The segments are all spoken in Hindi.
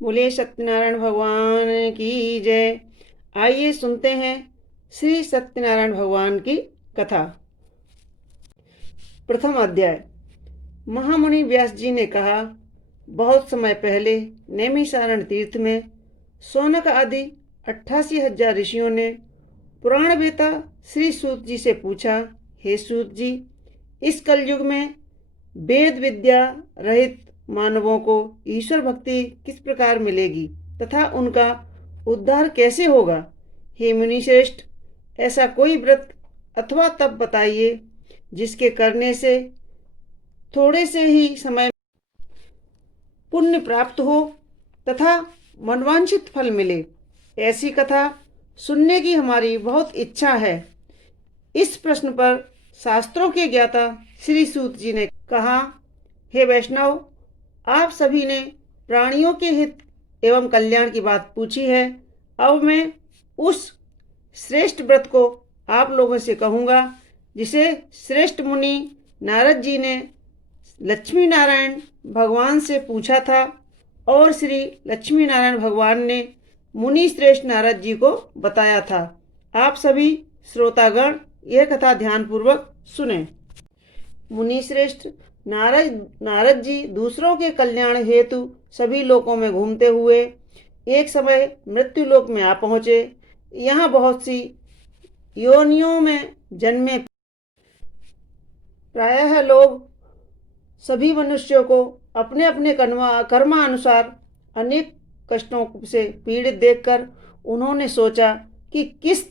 बोले सत्यनारायण भगवान की जय। आइए सुनते हैं श्री सत्यनारायण भगवान की कथा। प्रथम अध्याय। महामुनि व्यास जी ने कहा, बहुत समय पहले नैमिषारण्य तीर्थ में शौनक आदि 88,000 ऋषियों ने पुराण वेता श्री सूत जी से पूछा, हे सूत जी, इस कलयुग में वेद विद्या रहित मानवों को ईश्वर भक्ति किस प्रकार मिलेगी तथा उनका उद्धार कैसे होगा। हे मुनिश्रेष्ठ, ऐसा कोई व्रत अथवा तप बताइए जिसके करने से थोड़े से ही समय पुण्य प्राप्त हो तथा मनवांछित फल मिले। ऐसी कथा सुनने की हमारी बहुत इच्छा है। इस प्रश्न पर शास्त्रों के ज्ञाता श्री सूत जी ने कहा, हे वैष्णव, आप सभी ने प्राणियों के हित एवं कल्याण की बात पूछी है। अब मैं उस श्रेष्ठ व्रत को आप लोगों से कहूँगा जिसे श्रेष्ठ मुनि नारद जी ने लक्ष्मी नारायण भगवान से पूछा था और श्री लक्ष्मी नारायण भगवान ने मुनि श्रेष्ठ नारद जी को बताया था। आप सभी श्रोतागण यह कथा ध्यानपूर्वक सुने। मुनि श्रेष्ठ नारद जी दूसरों के कल्याण हेतु सभी लोकों में घूमते हुए एक समय मृत्यु लोक में आ पहुँचे। यहाँ बहुत सी योनियों में जन्मे प्रायः लोग सभी मनुष्यों को अपने अपने कर्मानुसार अनेक कष्टों से पीड़ित देखकर उन्होंने सोचा कि किस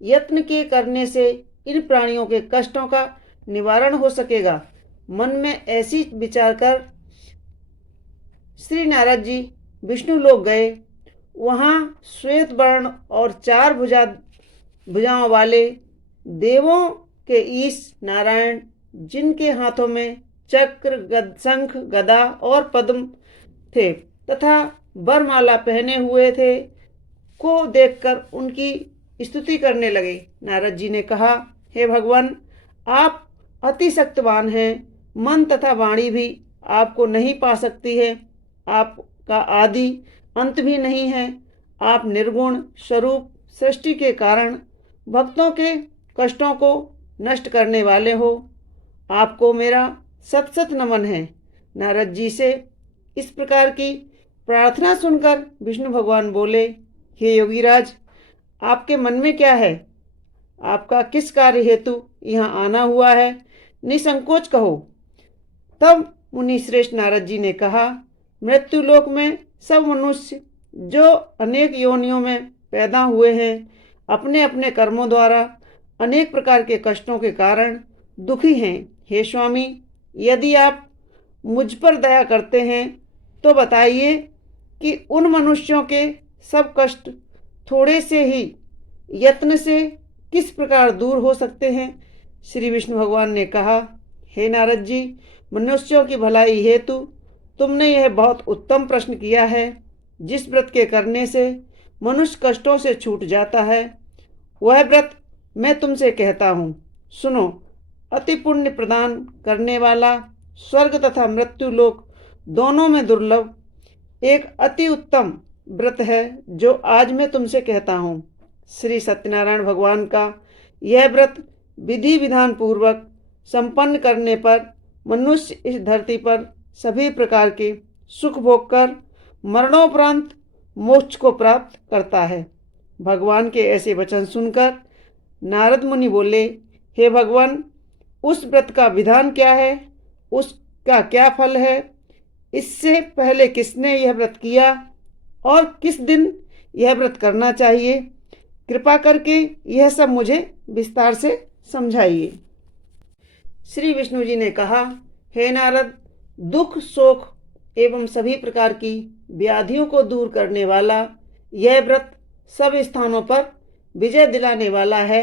यत्न के करने से इन प्राणियों के कष्टों का निवारण हो सकेगा। मन में ऐसी विचार कर श्री नारद जी विष्णु लोक गए। वहाँ श्वेत वर्ण और 4 भुजाओं वाले देवों के ईश नारायण, जिनके हाथों में चक्र शंख गदा और पद्म थे तथा वरमाला पहने हुए थे, को देखकर उनकी स्तुति करने लगे। नारद जी ने कहा, हे भगवान, आप अति शक्तिवान हैं। मन तथा वाणी भी आपको नहीं पा सकती है। आपका आदि अंत भी नहीं है। आप निर्गुण स्वरूप सृष्टि के कारण भक्तों के कष्टों को नष्ट करने वाले हो। आपको मेरा सत सत नमन है। नारद जी से इस प्रकार की प्रार्थना सुनकर विष्णु भगवान बोले, हे योगीराज, आपके मन में क्या है? आपका किस कार्य हेतु यहाँ आना हुआ है? निसंकोच कहो। तब मुनि श्रेष्ठ नारद जी ने कहा, मृत्यु लोक में सब मनुष्य जो अनेक योनियों में पैदा हुए हैं, अपने अपने कर्मों द्वारा अनेक प्रकार के कष्टों के कारण दुखी हैं। हे स्वामी, यदि आप मुझ पर दया करते हैं तो बताइए कि उन मनुष्यों के सब कष्ट थोड़े से ही यत्न से किस प्रकार दूर हो सकते हैं। श्री विष्णु भगवान ने कहा, हे नारद जी, मनुष्यों की भलाई हेतु तुमने यह बहुत उत्तम प्रश्न किया है। जिस व्रत के करने से मनुष्य कष्टों से छूट जाता है, वह व्रत मैं तुमसे कहता हूँ, सुनो। अति पुण्य प्रदान करने वाला, स्वर्ग तथा मृत्यु लोक दोनों में दुर्लभ एक अति उत्तम व्रत है जो आज मैं तुमसे कहता हूँ। श्री सत्यनारायण भगवान का यह व्रत विधि विधान पूर्वक संपन्न करने पर मनुष्य इस धरती पर सभी प्रकार के सुख भोग कर मरणोपरांत मोक्ष को प्राप्त करता है। भगवान के ऐसे वचन सुनकर नारद मुनि बोले, हे भगवान, उस व्रत का विधान क्या है? उसका क्या फल है? इससे पहले किसने यह व्रत किया और किस दिन यह व्रत करना चाहिए? कृपा करके यह सब मुझे विस्तार से समझाइए। श्री विष्णु जी ने कहा, हे नारद, दुख शोक एवं सभी प्रकार की व्याधियों को दूर करने वाला यह व्रत सब स्थानों पर विजय दिलाने वाला है।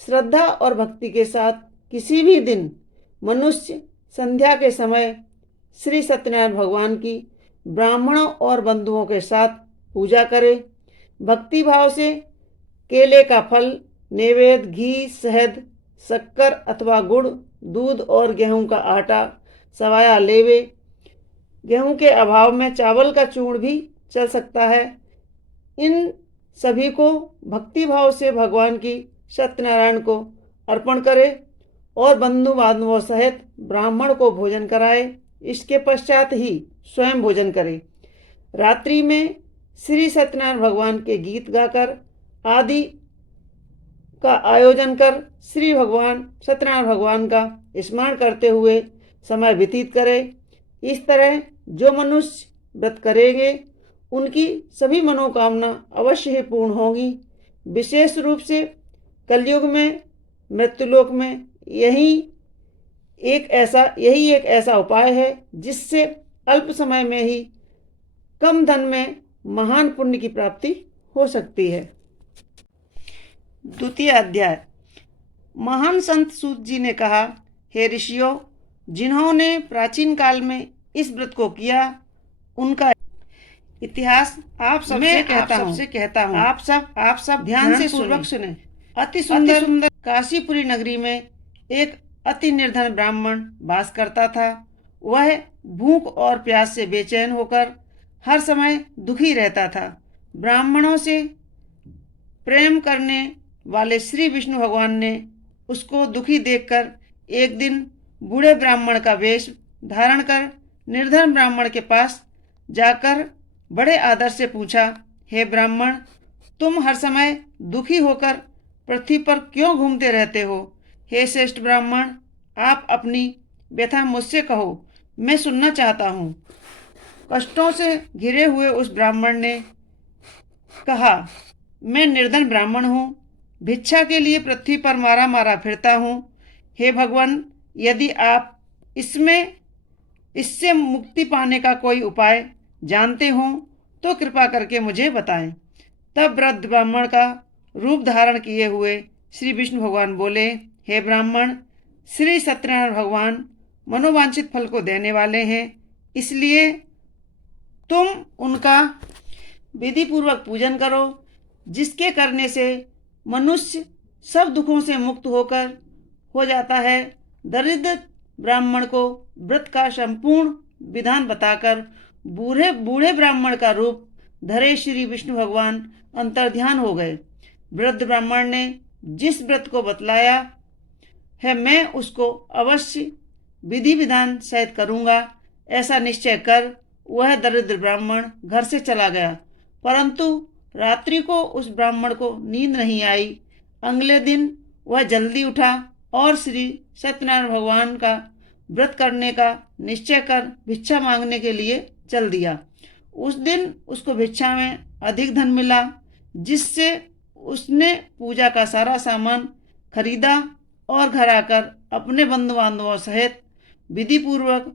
श्रद्धा और भक्ति के साथ किसी भी दिन मनुष्य संध्या के समय श्री सत्यनारायण भगवान की ब्राह्मणों और बंधुओं के साथ पूजा करे। भक्ति भाव से केले का फल, नैवेद्य, घी, शहद, शक्कर अथवा गुड़, दूध और गेहूं का आटा सवाया लेवे। गेहूं के अभाव में चावल का चूर्ण भी चल सकता है। इन सभी को भक्ति भाव से भगवान की सत्यनारायण को अर्पण करे और बंधु बांधवों सहित ब्राह्मण को भोजन कराए। इसके पश्चात ही स्वयं भोजन करे। रात्रि में श्री सत्यनारायण भगवान के गीत गाकर आदि का आयोजन कर श्री भगवान सत्यनारायण भगवान का स्मरण करते हुए समय व्यतीत करे। इस तरह जो मनुष्य व्रत करेंगे उनकी सभी मनोकामना अवश्य ही पूर्ण होगी। विशेष रूप से कलयुग में मृत्युलोक में यही एक ऐसा उपाय है जिससे अल्प समय में ही कम धन में महान पुण्य की प्राप्ति हो सकती है। द्वितीय अध्याय। महान संत सूत जी ने कहा, हे ऋषियों, जिन्होंने प्राचीन काल में इस व्रत को किया उनका इतिहास आप सबसे कहता हूँ। आप सब ध्यान से पूर्वक सुने। अति सुंदर काशीपुरी नगरी में एक अति निर्धन ब्राह्मण वास करता था। वह भूख और प्यास से बेचैन होकर हर समय दुखी रहता था। ब्राह्मणों से प्रेम करने वाले श्री विष्णु भगवान ने उसको दुखी देखकर एक दिन बूढ़े ब्राह्मण का वेश धारण कर निर्धन ब्राह्मण के पास जाकर बड़े आदर से पूछा, हे ब्राह्मण, तुम हर समय दुखी होकर पृथ्वी पर क्यों घूमते रहते हो? हे श्रेष्ठ ब्राह्मण, आप अपनी व्यथा मुझसे कहो, मैं सुनना चाहता हूँ। कष्टों से घिरे हुए उस ब्राह्मण ने कहा, मैं निर्धन ब्राह्मण हूँ, भिक्षा के लिए पृथ्वी पर मारा मारा फिरता हूँ। हे भगवान, यदि आप इससे मुक्ति पाने का कोई उपाय जानते हो तो कृपा करके मुझे बताएं। तब वृद्ध ब्राह्मण का रूप धारण किए हुए श्री विष्णु भगवान बोले, हे ब्राह्मण, श्री सत्यनारायण भगवान मनोवांछित फल को देने वाले हैं, इसलिए तुम उनका विधि पूर्वक पूजन करो, जिसके करने से मनुष्य सब दुखों से मुक्त होकर हो जाता है। दरिद्र ब्राह्मण को व्रत का संपूर्ण विधान बताकर बूढ़े ब्राह्मण का रूप धरे श्री विष्णु भगवान अंतर्ध्यान हो गए। वृद्ध ब्राह्मण ने जिस व्रत को बतलाया है मैं उसको अवश्य विधि विधान सहित करूँगा, ऐसा निश्चय कर वह दरिद्र ब्राह्मण घर से चला गया। परंतु रात्रि को उस ब्राह्मण को नींद नहीं आई। अगले दिन वह जल्दी उठा और श्री सत्यनारायण भगवान का व्रत करने का निश्चय कर भिक्षा मांगने के लिए चल दिया। उस दिन उसको भिक्षा में अधिक धन मिला, जिससे उसने पूजा का सारा सामान खरीदा और घर आकर अपने बंधु बांधवों सहित विधि पूर्वक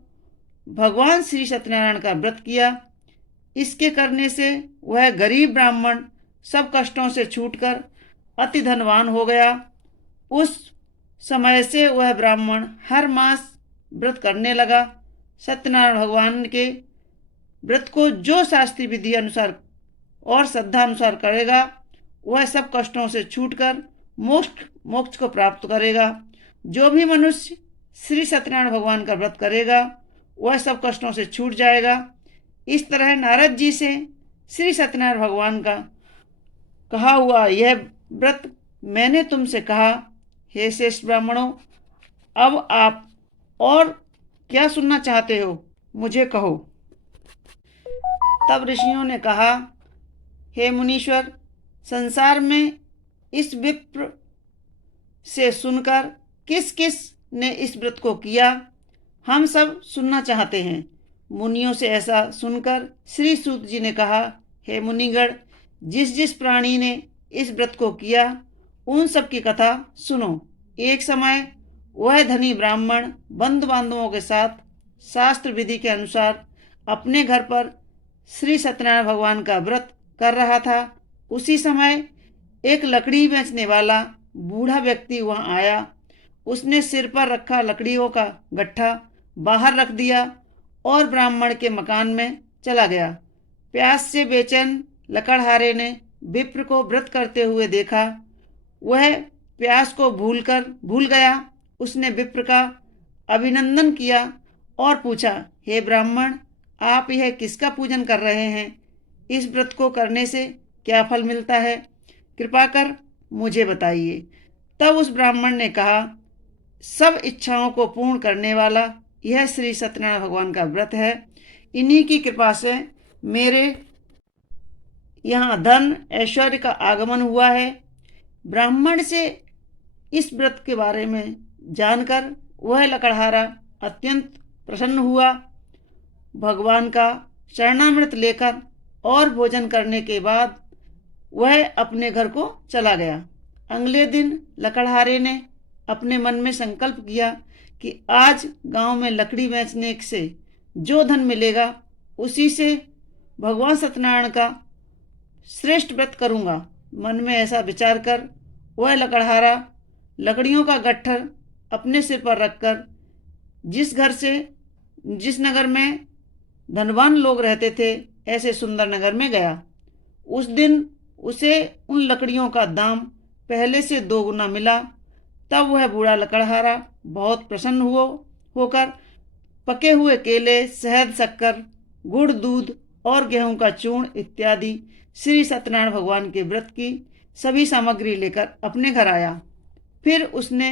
भगवान श्री सत्यनारायण का व्रत किया। इसके करने से वह गरीब ब्राह्मण सब कष्टों से छूटकर अति धनवान हो गया। उस समय से वह ब्राह्मण हर मास व्रत करने लगा। सत्यनारायण भगवान के व्रत को जो शास्त्रीय विधि अनुसार और श्रद्धा अनुसार करेगा वह सब कष्टों से छूटकर मोक्ष को प्राप्त करेगा। जो भी मनुष्य श्री सत्यनारायण भगवान का व्रत करेगा वह सब कष्टों से छूट जाएगा। इस तरह नारद जी से श्री सत्यनारायण भगवान का कहा हुआ यह व्रत मैंने तुमसे कहा। हे श्रेष्ठ ब्राह्मणों, अब आप और क्या सुनना चाहते हो, मुझे कहो। तब ऋषियों ने कहा, हे मुनीश्वर, संसार में इस विप्र से सुनकर किस किस ने इस व्रत को किया, हम सब सुनना चाहते हैं। मुनियों से ऐसा सुनकर श्री सूत जी ने कहा, हे मुनिगण, जिस जिस प्राणी ने इस व्रत को किया उन सब की कथा सुनो। एक समय वह धनी ब्राह्मण बंधु बांधवों के साथ शास्त्र विधि के अनुसार अपने घर पर श्री सत्यनारायण भगवान का व्रत कर रहा था। उसी समय एक लकड़ी बेचने वाला बूढ़ा व्यक्ति वहां आया। उसने सिर पर रखा लकड़ियों का गट्ठा बाहर रख दिया और ब्राह्मण के मकान में चला गया। प्यास से बेचैन लकड़हारे ने विप्र को व्रत करते हुए देखा। वह प्यास को भूल गया। उसने विप्र का अभिनंदन किया और पूछा, हे ब्राह्मण, आप यह किसका पूजन कर रहे हैं? इस व्रत को करने से क्या फल मिलता है? कृपा कर मुझे बताइए। तब उस ब्राह्मण ने कहा, सब इच्छाओं को पूर्ण करने वाला यह श्री सत्यनारायण भगवान का व्रत है। इन्हीं की कृपा से मेरे यहाँ धन ऐश्वर्य का आगमन हुआ है। ब्राह्मण से इस व्रत के बारे में जानकर वह लकड़हारा अत्यंत प्रसन्न हुआ। भगवान का चरणामृत लेकर और भोजन करने के बाद वह अपने घर को चला गया। अगले दिन लकड़हारे ने अपने मन में संकल्प किया कि आज गांव में लकड़ी बेचने से जो धन मिलेगा उसी से भगवान सत्यनारायण का श्रेष्ठ व्रत करूंगा। मन में ऐसा विचार कर वह लकड़हारा लकड़ियों का गट्ठर अपने सिर पर रखकर जिस नगर में धनवान लोग रहते थे ऐसे सुंदर नगर में गया। उस दिन उसे उन लकड़ियों का दाम पहले से 2 गुना मिला। तब वह बूढ़ा लकड़हारा बहुत प्रसन्न होकर पके हुए केले, शहद, शक्कर, गुड़, दूध और गेहूं का चूर्ण इत्यादि श्री सत्यनारायण भगवान के व्रत की सभी सामग्री लेकर अपने घर आया। फिर उसने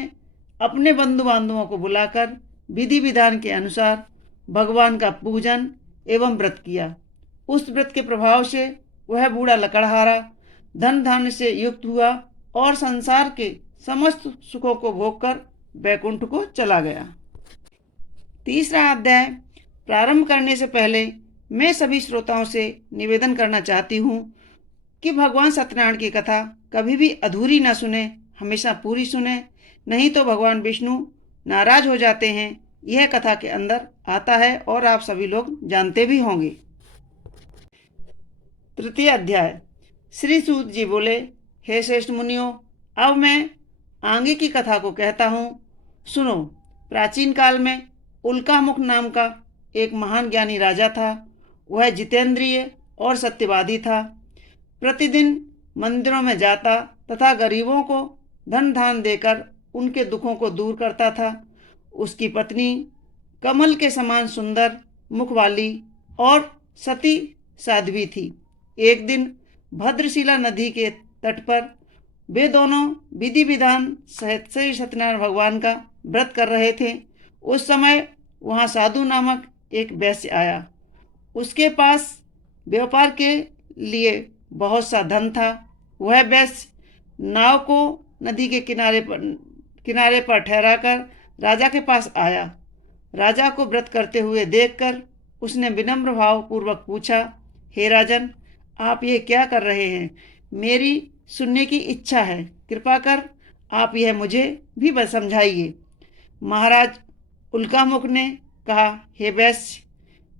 अपने बंधु बांधवों को बुलाकर विधि विधान के अनुसार भगवान का पूजन एवं व्रत किया। उस व्रत के प्रभाव से वह बूढ़ा लकड़हारा धन धान्य से युक्त हुआ और संसार के समस्त सुखों को भोगकर वैकुंठ को चला गया। तीसरा अध्याय प्रारंभ करने से पहले मैं सभी श्रोताओं से निवेदन करना चाहती हूँ कि भगवान सत्यनारायण की कथा कभी भी अधूरी न सुने, हमेशा पूरी सुने, नहीं तो भगवान विष्णु नाराज हो जाते हैं। यह कथा के अंदर आता है और आप सभी लोग जानते भी होंगे। तृतीय अध्याय। श्री सूत जी बोले, हे श्रेष्ठ मुनियों, अब मैं आगे की कथा को कहता हूँ, सुनो। प्राचीन काल में उल्कामुख नाम का एक महान ज्ञानी राजा था। वह जितेंद्रिय और सत्यवादी था। प्रतिदिन मंदिरों में जाता तथा गरीबों को धन धान देकर उनके दुखों को दूर करता था। उसकी पत्नी कमल के समान सुंदर मुख वाली और सती साध्वी थी। एक दिन भद्रशिला नदी के तट पर वे दोनों विधि विधान सहित श्री सत्यनारायण भगवान का व्रत कर रहे थे। उस समय वहाँ साधु नामक एक वैश्य आया। उसके पास व्यापार के लिए बहुत सा धन था। वह वैश्य नाव को नदी के किनारे पर ठहराकर राजा के पास आया। राजा को व्रत करते हुए देखकर उसने विनम्र भाव पूर्वक पूछा, हे राजन, आप ये क्या कर रहे हैं? मेरी सुनने की इच्छा है, कृपा कर आप यह मुझे भी समझाइए। महाराज उल्कामुख ने कहा, हे वैश्य,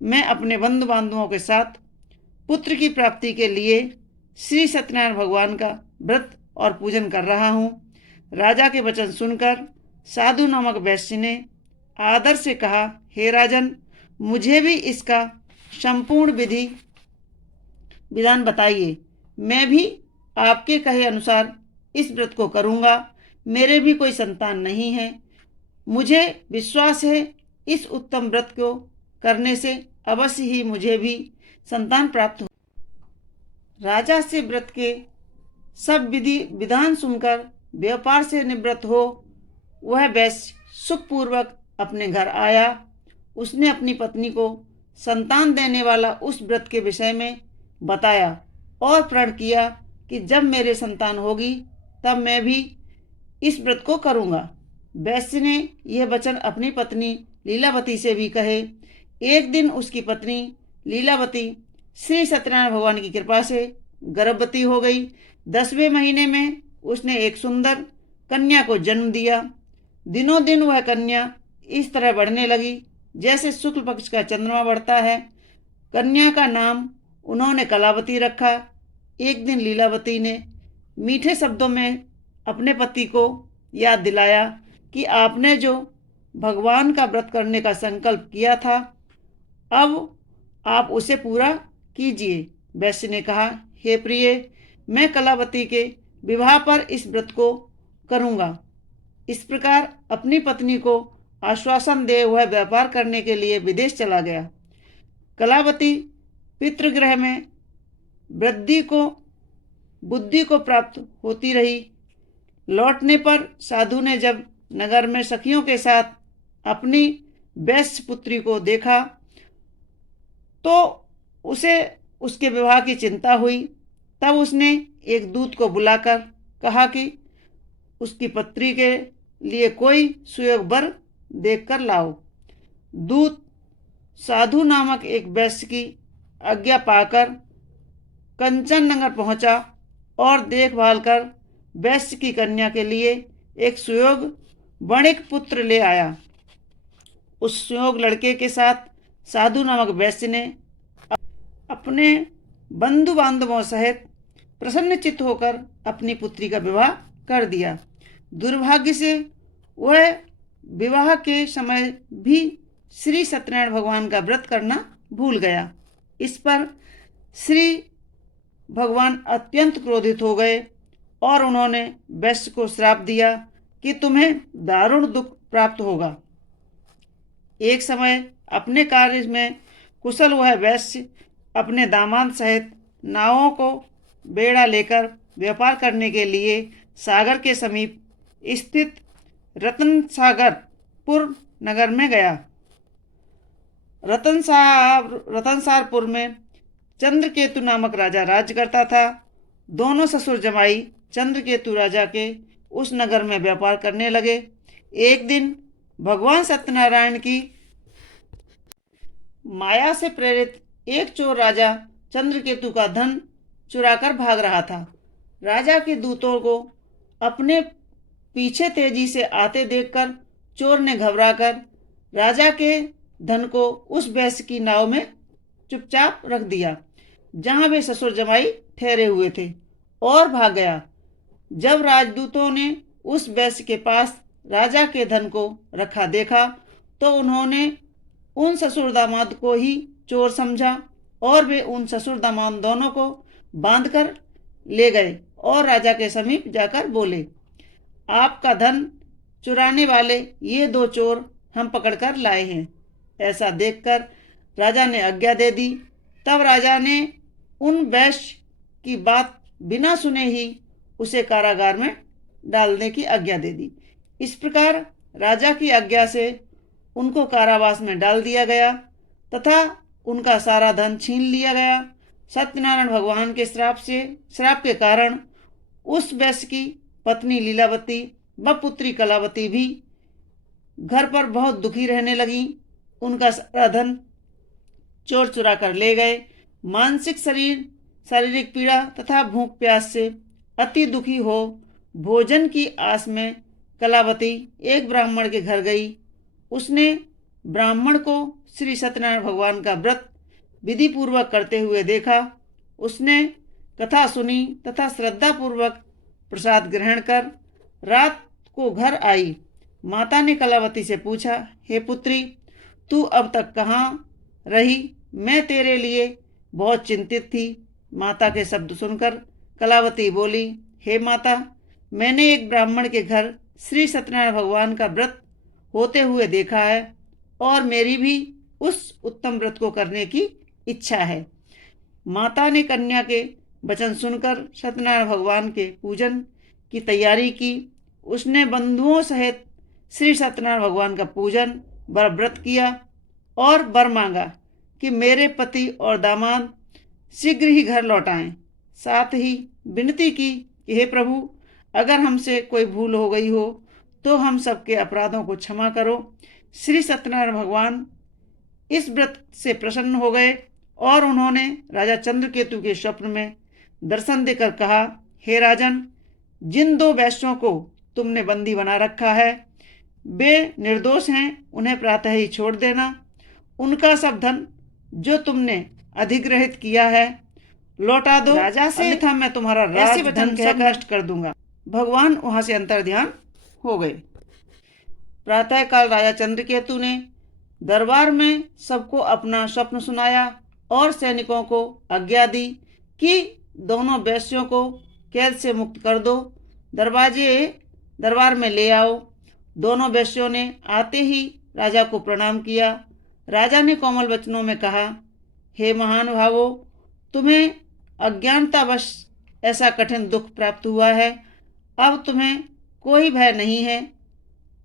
मैं अपने बंधु बांधवों के साथ पुत्र की प्राप्ति के लिए श्री सत्यनारायण भगवान का व्रत और पूजन कर रहा हूँ। राजा के वचन सुनकर साधु नामक वैश्य ने आदर से कहा, हे राजन, मुझे भी इसका संपूर्ण विधि विधान बताइए। मैं भी आपके कहे अनुसार इस व्रत को करूँगा। मेरे भी कोई संतान नहीं है। मुझे विश्वास है इस उत्तम व्रत को करने से अवश्य ही मुझे भी संतान प्राप्त हो। राजा से व्रत के सब विधि विधान सुनकर व्यापार से निवृत्त हो वह वैश्य सुखपूर्वक अपने घर आया। उसने अपनी पत्नी को संतान देने वाला उस व्रत के विषय में बताया और प्रण किया कि जब मेरे संतान होगी तब मैं भी इस व्रत को करूँगा। वैश्य ने यह वचन अपनी पत्नी लीलावती से भी कहे। एक दिन उसकी पत्नी लीलावती श्री सत्यनारायण भगवान की कृपा से गर्भवती हो गई। 10वें महीने में उसने एक सुंदर कन्या को जन्म दिया। दिनों दिन वह कन्या इस तरह बढ़ने लगी जैसे शुक्ल पक्ष का चंद्रमा बढ़ता है। कन्या का नाम उन्होंने कलावती रखा। एक दिन लीलावती ने मीठे शब्दों में अपने पति को याद दिलाया कि आपने जो भगवान का व्रत करने का संकल्प किया था, अब आप उसे पूरा कीजिए। वैश्य ने कहा, हे प्रिय, मैं कलावती के विवाह पर इस व्रत को करूँगा। इस प्रकार अपनी पत्नी को आश्वासन दे वह व्यापार करने के लिए विदेश चला गया। कलावती पितृगृह में बुद्धि को प्राप्त होती रही। लौटने पर साधु ने जब नगर में सखियों के साथ अपनी वैश्य पुत्री को देखा तो उसे उसके विवाह की चिंता हुई। तब उसने एक दूत को बुलाकर कहा कि उसकी पुत्री के लिए कोई सुयोग वर देखकर लाओ। दूत साधु नामक एक वैश्य की आज्ञा पाकर कंचन नगर पहुंचा और देखभाल कर वैश्य की कन्या के लिए एक सुयोग वणिक पुत्र ले आया। उस सुयोग लड़के के साथ साधु नामक वैश्य ने अपने बंधु बांधवों सहित प्रसन्नचित्त होकर अपनी पुत्री का विवाह कर दिया। दुर्भाग्य से वह विवाह के समय भी श्री सत्यनारायण भगवान का व्रत करना भूल गया। इस पर श्री भगवान अत्यंत क्रोधित हो गए और उन्होंने वैश्य को श्राप दिया कि तुम्हें दारुण दुख प्राप्त होगा। एक समय अपने कार्य में कुशल वह वैश्य अपने दामाद सहित नावों को बेड़ा लेकर व्यापार करने के लिए सागर के समीप स्थित रतनसागरपुर नगर में गया। रतनसारपुर में चंद्रकेतु नामक राजा राज्य करता था। दोनों ससुर जमाई चंद्रकेतु राजा के उस नगर में व्यापार करने लगे। एक दिन भगवान सत्यनारायण की माया से प्रेरित एक चोर राजा चंद्रकेतु का धन चुराकर भाग रहा था। राजा के दूतों को अपने पीछे तेजी से आते देखकर चोर ने घबराकर राजा के धन को उस वैश्य की नाव में चुपचाप रख दिया जहां वे ससुर जमाई ठहरे हुए थे और भाग गया। जब राजदूतों ने उस वैश्य के पास राजा के धन को रखा देखा तो उन्होंने उन ससुर दामाद को ही चोर समझा और वे उन ससुर दामाद दोनों को बांधकर ले गए और राजा के समीप जाकर बोले, आपका धन चुराने वाले ये दो चोर हम पकड़कर लाए हैं। ऐसा देखकर राजा ने आज्ञा दे दी। तब राजा ने उन वैश्य की बात बिना सुने ही उसे कारागार में डालने की आज्ञा दे दी। इस प्रकार राजा की आज्ञा से उनको कारावास में डाल दिया गया तथा उनका सारा धन छीन लिया गया। सत्यनारायण भगवान के श्राप के कारण उस वैश्य की पत्नी लीलावती व पुत्री कलावती भी घर पर बहुत दुखी रहने लगी। उनका सारा धन चोर चुरा कर ले गए। मानसिक शारीरिक पीड़ा तथा भूख प्यास से अति दुखी हो भोजन की आस में कलावती एक ब्राह्मण के घर गई। उसने ब्राह्मण को श्री सत्यनारायण भगवान का व्रत विधि पूर्वक करते हुए देखा। उसने कथा सुनी तथा श्रद्धा पूर्वक प्रसाद ग्रहण कर रात को घर आई। माता ने कलावती से पूछा, हे पुत्री, तू अब तक कहाँ रही? मैं तेरे लिए बहुत चिंतित थी। माता के शब्द सुनकर कलावती बोली, हे माता, मैंने एक ब्राह्मण के घर श्री सत्यनारायण भगवान का व्रत होते हुए देखा है और मेरी भी उस उत्तम व्रत को करने की इच्छा है। माता ने कन्या के वचन सुनकर सत्यनारायण भगवान के पूजन की तैयारी की। उसने बंधुओं सहित श्री सत्यनारायण भगवान का पूजन व व्रत किया और वर मांगा कि मेरे पति और दामाद शीघ्र ही घर लौट आएं। साथ ही विनती की कि हे प्रभु, अगर हमसे कोई भूल हो गई हो तो हम सबके अपराधों को क्षमा करो। श्री सत्यनारायण भगवान इस व्रत से प्रसन्न हो गए और उन्होंने राजा चंद्रकेतु के स्वप्न में दर्शन देकर कहा, हे राजन, जिन दो वैश्यों को तुमने बंदी बना रखा है वे निर्दोष हैं, उन्हें प्रातः ही छोड़ देना। उनका सब धन जो तुमने अधिग्रहित किया है लौटा दो राजा से, अन्यथा मैं तुम्हारा राजधन सब नष्ट कर दूंगा। भगवान वहां से अंतर्ध्यान हो गए। प्रातःकाल राजा चंद्रकेतु ने दरबार में सबको अपना स्वप्न सुनाया और सैनिकों को आज्ञा दी कि दोनों वैश्यों को कैद से मुक्त कर दो, दरबार में ले आओ। दोनों वैश्यों ने आते ही राजा को प्रणाम किया। राजा ने कोमल वचनों में कहा, हे महानुभावों, तुम्हें अज्ञानतावश ऐसा कठिन दुख प्राप्त हुआ है। अब तुम्हें कोई भय नहीं है,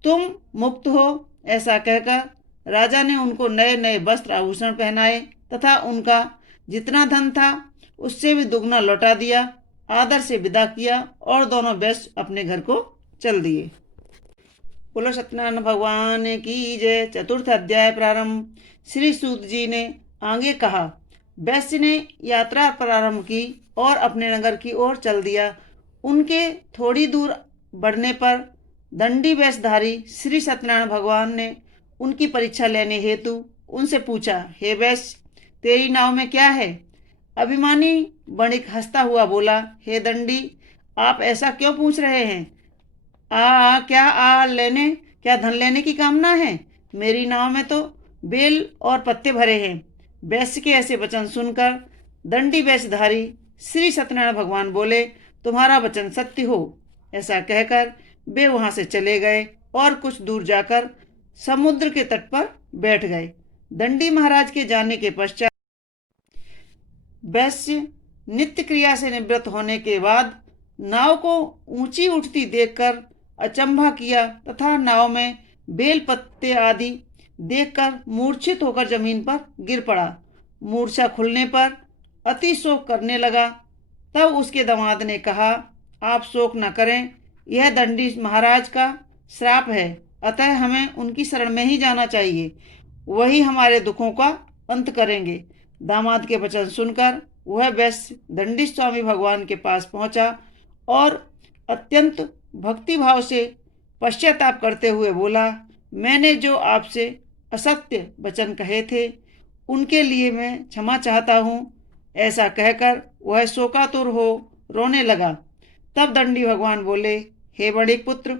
तुम मुक्त हो। ऐसा कहकर राजा ने उनको नए नए वस्त्र आभूषण पहनाए तथा उनका जितना धन था उससे भी दुगना लौटा दिया, आदर से विदा किया और दोनों वैश्य अपने घर को चल दिए। बोलो सत्यनारायण भगवान की जय। चतुर्थ अध्याय प्रारंभ। श्री सूत जी ने आगे कहा, वैश्य ने यात्रा प्रारंभ की और अपने नगर की ओर चल दिया। उनके थोड़ी दूर बढ़ने पर दंडी वेशधारी श्री सत्यनारायण भगवान ने उनकी परीक्षा लेने हेतु उनसे पूछा, हे वैश्य, तेरी नाव में क्या है? अभिमानी वणिक हंसता हुआ बोला, हे दंडी, आप ऐसा क्यों पूछ रहे हैं? क्या धन लेने की कामना है? मेरी नाव में तो बेल और पत्ते भरे हैं। वैश्य के ऐसे वचन सुनकर दंडी वेशधारी श्री सत्यनारायण भगवान बोले, तुम्हारा वचन सत्य हो। ऐसा कहकर वे वहां से चले गए और कुछ दूर जाकर समुद्र के तट पर बैठ गए। दंडी महाराज के जाने के पश्चात वैश्य नित्य क्रिया से निवृत्त होने के बाद नाव को ऊंची उठती देखकर अचंभा किया तथा नाव में बेल पत्ते आदि देखकर मूर्छित होकर जमीन पर गिर पड़ा। मूर्छा खुलने पर अति शोक करने लगा। तब उसके दामाद ने कहा, आप शोक न करें, यह दंडी महाराज का श्राप है, अतः हमें उनकी शरण में ही जाना चाहिए, वही हमारे दुखों का अंत करेंगे। दामाद के वचन सुनकर वह वैश्य दंडी स्वामी भगवान के पास पहुंचा और अत्यंत भक्तिभाव से पश्चाताप करते हुए बोला, मैंने जो आपसे असत्य वचन कहे थे उनके लिए मैं क्षमा चाहता हूँ। ऐसा कहकर वह शोकातुर हो रोने लगा। तब दंडी भगवान बोले, हे वणिक पुत्र,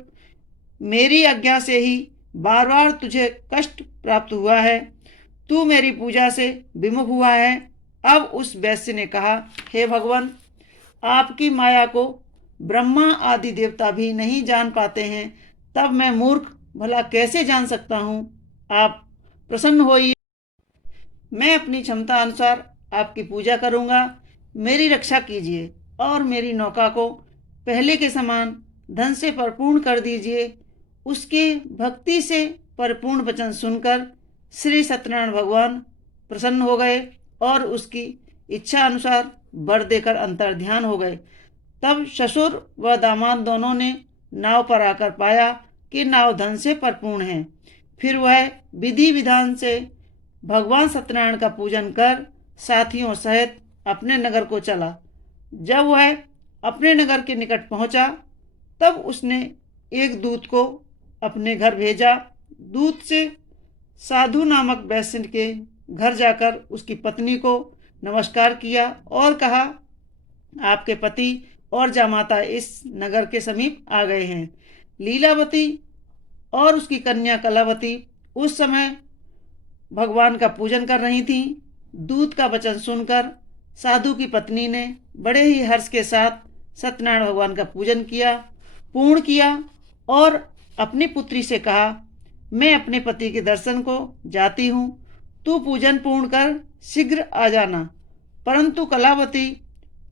मेरी आज्ञा से ही बार बार तुझे कष्ट प्राप्त हुआ है, तू मेरी पूजा से विमुख हुआ है। अब उस वैश्य ने कहा, हे भगवान, आपकी माया को ब्रह्मा आदि देवता भी नहीं जान पाते हैं, तब मैं मूर्ख भला कैसे जान सकता हूँ? आप प्रसन्न होइए, मैं अपनी क्षमता अनुसार आपकी पूजा करूँगा। मेरी रक्षा कीजिए और मेरी नौका को पहले के समान धन से परिपूर्ण कर दीजिए। उसके भक्ति से परिपूर्ण वचन सुनकर श्री सत्यनारायण भगवान प्रसन्न हो गए और उसकी इच्छा अनुसार वर देकर अंतर्ध्यान हो गए। तब ससुर व दामाद दोनों ने नाव पर आकर पाया कि नाव धन से परिपूर्ण है। फिर वह विधि विधान से भगवान सत्यनारायण का पूजन कर साथियों सहित अपने नगर को चला। जब वह अपने नगर के निकट पहुंचा तब उसने एक दूत को अपने घर भेजा। दूत से साधु नामक वैश्य के घर जाकर उसकी पत्नी को नमस्कार किया और कहा, आपके पति और जामाता इस नगर के समीप आ गए हैं। लीलावती और उसकी कन्या कलावती उस समय भगवान का पूजन कर रही थीं। दूत का वचन सुनकर साधु की पत्नी ने बड़े ही हर्ष के साथ सत्यनारायण भगवान का पूजन पूर्ण किया और अपनी पुत्री से कहा, मैं अपने पति के दर्शन को जाती हूँ, तू पूजन पूर्ण कर शीघ्र आ जाना। परंतु कलावती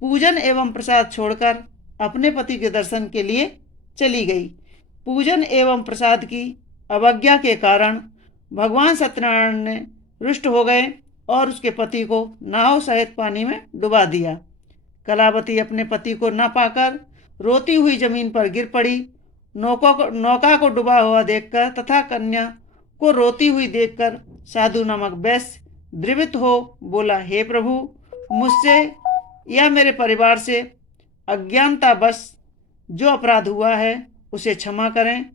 पूजन एवं प्रसाद छोड़कर अपने पति के दर्शन के लिए चली गई। पूजन एवं प्रसाद की अवज्ञा के कारण भगवान सत्यनारायण ने रुष्ट हो गए और उसके पति को नाव सहित पानी में डुबा दिया। कलावती अपने पति को न पाकर रोती हुई जमीन पर गिर पड़ी। नौका को डूबा हुआ देखकर तथा कन्या को रोती हुई देखकर साधु नामक वैश्य द्रवित हो बोला, हे प्रभु, मुझसे या मेरे परिवार से अज्ञानतावश जो अपराध हुआ है उसे क्षमा करें।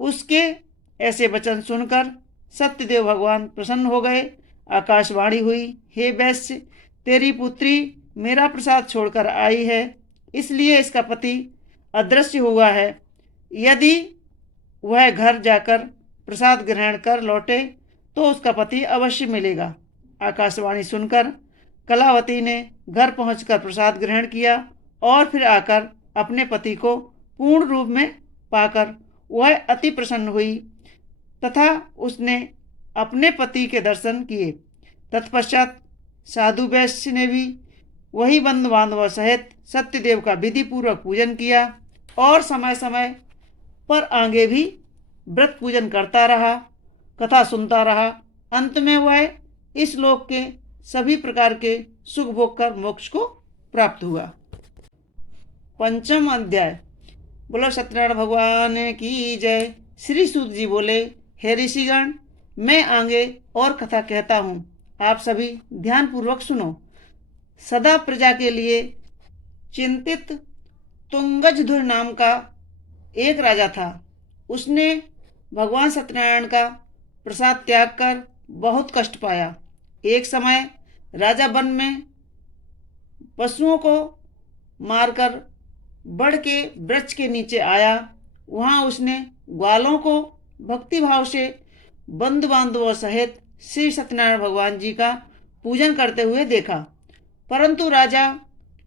उसके ऐसे वचन सुनकर सत्यदेव भगवान प्रसन्न हो गए। आकाशवाणी हुई, हे वैश्य, तेरी पुत्री मेरा प्रसाद छोड़कर आई है, इसलिए इसका पति अदृश्य हुआ है। यदि वह घर जाकर प्रसाद ग्रहण कर लौटे तो उसका पति अवश्य मिलेगा। आकाशवाणी सुनकर कलावती ने घर पहुंचकर प्रसाद ग्रहण किया और फिर आकर अपने पति को पूर्ण रूप में पाकर वह अति प्रसन्न हुई तथा उसने अपने पति के दर्शन किए। तत्पश्चात साधु वैश्य ने भी वही बंधु बांधवों सहित सत्यदेव का विधि पूर्वक पूजन किया और समय समय पर आगे भी व्रत पूजन करता रहा, कथा सुनता रहा। अंत में वह इस लोक के सभी प्रकार के सुख भोग कर मोक्ष को प्राप्त हुआ। पंचम अध्याय। बोलो सत्यनारायण भगवान की जय। श्री सूत जी बोले, हे ऋषिगण, मैं आगे और कथा कहता हूँ, आप सभी ध्यान पूर्वक सुनो। सदा प्रजा के लिए चिंतित तुंगजध्वज नाम का एक राजा था। उसने भगवान सत्यनारायण का प्रसाद त्याग कर बहुत कष्ट पाया। एक समय राजा वन में पशुओं को मारकर बढ़ के वृक्ष के नीचे आया। वहां उसने ग्वालों को भक्ति भाव से बंधु बांधवों सहित श्री सत्यनारायण भगवान जी का पूजन करते हुए देखा। परंतु राजा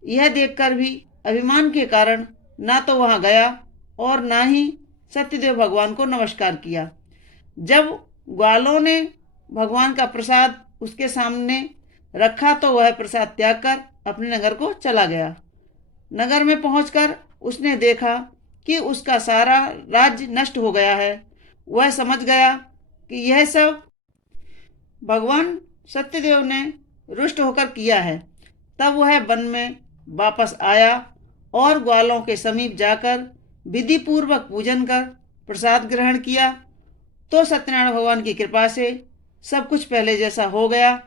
यह देखकर भी अभिमान के कारण ना तो वहां गया और ना ही सत्यदेव भगवान को नमस्कार किया। जब ग्वालों ने भगवान का प्रसाद उसके सामने रखा तो वह प्रसाद त्याग कर अपने नगर को चला गया। नगर में पहुंचकर उसने देखा कि उसका सारा राज्य नष्ट हो गया है। वह समझ गया कि यह सब भगवान सत्यदेव ने रुष्ट होकर किया है। तब वह वन में वापस आया और ग्वालों के समीप जाकर विधि पूर्वक पूजन कर प्रसाद ग्रहण किया तो सत्यनारायण भगवान की कृपा से सब कुछ पहले जैसा हो गया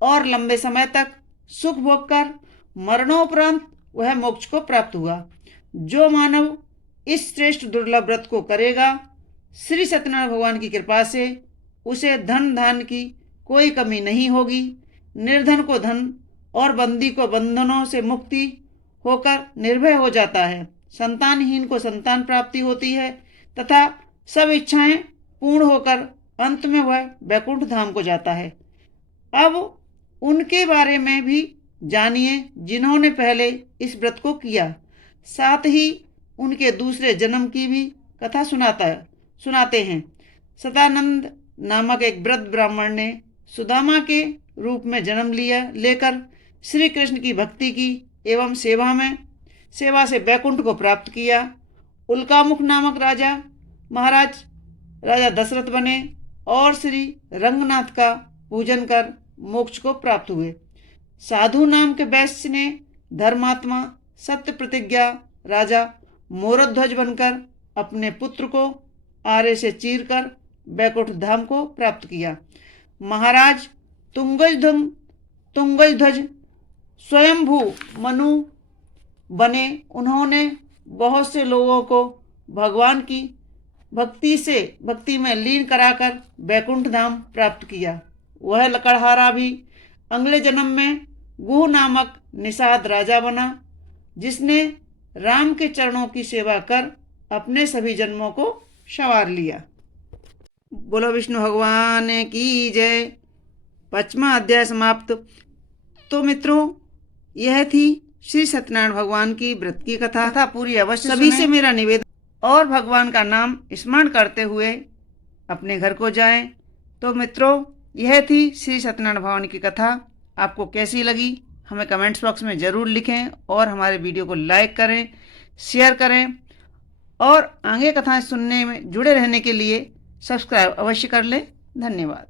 और लंबे समय तक सुख भोग कर मरणोपरांत वह मोक्ष को प्राप्त हुआ। जो मानव इस श्रेष्ठ दुर्लभ व्रत को करेगा, श्री सत्यनारायण भगवान की कृपा से उसे धन धान की कोई कमी नहीं होगी। निर्धन को धन और बंदी को बंधनों से मुक्ति होकर निर्भय हो जाता है। संतानहीन को संतान प्राप्ति होती है तथा सब इच्छाएं पूर्ण होकर अंत में वह वैकुंठ धाम को जाता है। अब उनके बारे में भी जानिए जिन्होंने पहले इस व्रत को किया। साथ ही उनके दूसरे जन्म की भी कथा सुनाते हैं। सदानंद नामक एक वृद्ध ब्राह्मण ने सुदामा के रूप में जन्म लेकर श्री कृष्ण की भक्ति की एवं सेवा से वैकुंठ को प्राप्त किया। उल्कामुख नामक महाराज राजा दशरथ बने और श्री रंगनाथ का पूजन कर मोक्ष को प्राप्त हुए। साधु नाम के वैश्य ने धर्मात्मा सत्य प्रतिज्ञा राजा मोरध्वज बनकर अपने पुत्र को आरे से चीरकर वैकुंठ धाम को प्राप्त किया। महाराज तुंगजध्वज स्वयंभू मनु बने। उन्होंने बहुत से लोगों को भगवान की भक्ति में लीन कराकर वैकुंठ धाम प्राप्त किया। वह लकड़हारा भी अगले जन्म में गुह नामक निषाद राजा बना, जिसने राम के चरणों की सेवा कर अपने सभी जन्मों को संवार लिया। बोलो विष्णु भगवान की जय। 5वां अध्याय समाप्त। तो मित्रों, यह थी श्री सत्यनारायण भगवान की व्रत की कथा पूरी अवश्य सभी से मेरा निवेदन, और भगवान का नाम स्मरण करते हुए अपने घर को जाएं। तो मित्रों, यह थी श्री सत्यनारायण भगवान की कथा। आपको कैसी लगी हमें कमेंट्स बॉक्स में ज़रूर लिखें और हमारे वीडियो को लाइक करें, शेयर करें और आगे कथाएं सुनने में जुड़े रहने के लिए सब्सक्राइब अवश्य कर लें। धन्यवाद।